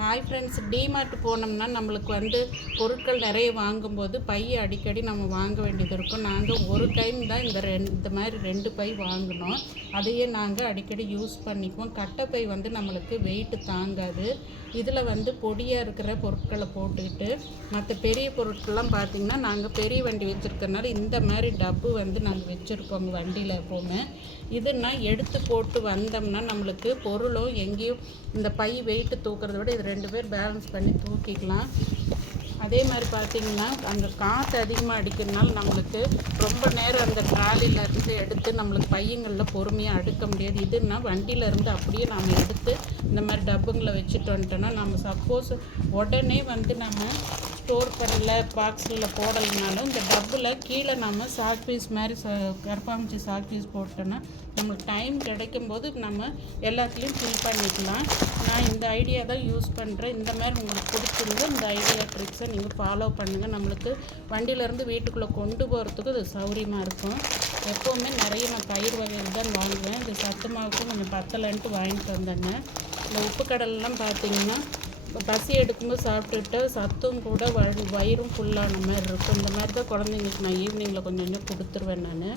Hi friends, DMart போனோம்னா நம்மளுக்கு பொருட்கள் நிறைய வாங்கும்போது பை அடிக்கடி நம்ம வாங்க வேண்டியது இருக்கும். நாங்கள் ஒரு டைம் தான் இந்த மாதிரி 2 பை வாங்கினோம். அதையே நாங்கள் அடிக்கடி யூஸ் பண்ணிக்குவோம். கட்டைப்பை நம்மளுக்கு வெயிட்டு தாங்காது. இதில் பொடியாக இருக்கிற பொருட்களை போட்டுக்கிட்டு மற்ற பெரிய பொருட்கள்லாம் பார்த்திங்கன்னா நாங்கள் பெரிய வண்டி வச்சுருக்கறனால இந்த மாதிரி டப்பு நாங்கள் வச்சுருப்போங்க வண்டியில் எப்போவுமே. இதுன்னா எடுத்து போட்டு வந்தோம்னா நம்மளுக்கு பொருளும் எங்கேயும் இந்த பை வெயிட்டு தூக்கிறத விட இது 2 பேர் பேலன்ஸ் பண்ணி தூக்கிக்கலாம். அதே மாதிரி பார்த்திங்கன்னா அங்கே காற்று அதிகமாக அடிக்கிறதுனால நம்மளுக்கு ரொம்ப நேரம் அந்த ட்ராலியிலேருந்து எடுத்து நம்மளுக்கு பையங்களில் பொறுமையாக அடுக்க முடியாது. இதுன்னா வண்டியிலேருந்து அப்படியே நாம் எடுத்து இந்த மாதிரி டப்புங்களை வச்சுட்டு வந்துட்டோன்னா நம்ம சப்போஸ் உடனே நம்ம ஸ்டோர் பண்ணல பாக்ஸில் போடலைனாலும் இந்த டப்பில் கீழே நம்ம சாக் பீஸ் மாதிரி கரப்பாம்பூச்சி சாக் பீஸ் போட்டோன்னா நம்மளுக்கு டைம் கிடைக்கும்போது நம்ம எல்லாத்துலேயும் ஃபில் பண்ணிக்கலாம். நான் இந்த ஐடியா தான் யூஸ் பண்ணுறேன். இந்த மாதிரி உங்களுக்கு பிடிச்சிருந்தா இந்த ஐடியா ட்ரிக்ஸை நீங்கள் ஃபாலோ பண்ணுங்கள். நம்மளுக்கு வண்டியிலேருந்து வீட்டுக்குள்ளே கொண்டு போகிறதுக்கு அது சௌரியமாக இருக்கும். எப்போவுமே நிறைய நான் பயிர் வகைகள் தான் வாங்குவேன். இது சத்து மாவுக்கும் கொஞ்சம் பத்தலைன்ட்டு வாங்கிட்டு வந்தேங்க. இந்த உப்பு கடலெலாம் பார்த்திங்கன்னா பசி எடுக்கும்போது சாப்பிட்டுட்டு சத்தும் கூட வயிறும் ஃபுல்லான மாதிரி இருக்கும். இந்த மாதிரி தான் குழந்தைங்களுக்கு நான் ஈவினிங்கில் கொஞ்சம் கொடுத்துருவேன் நான்.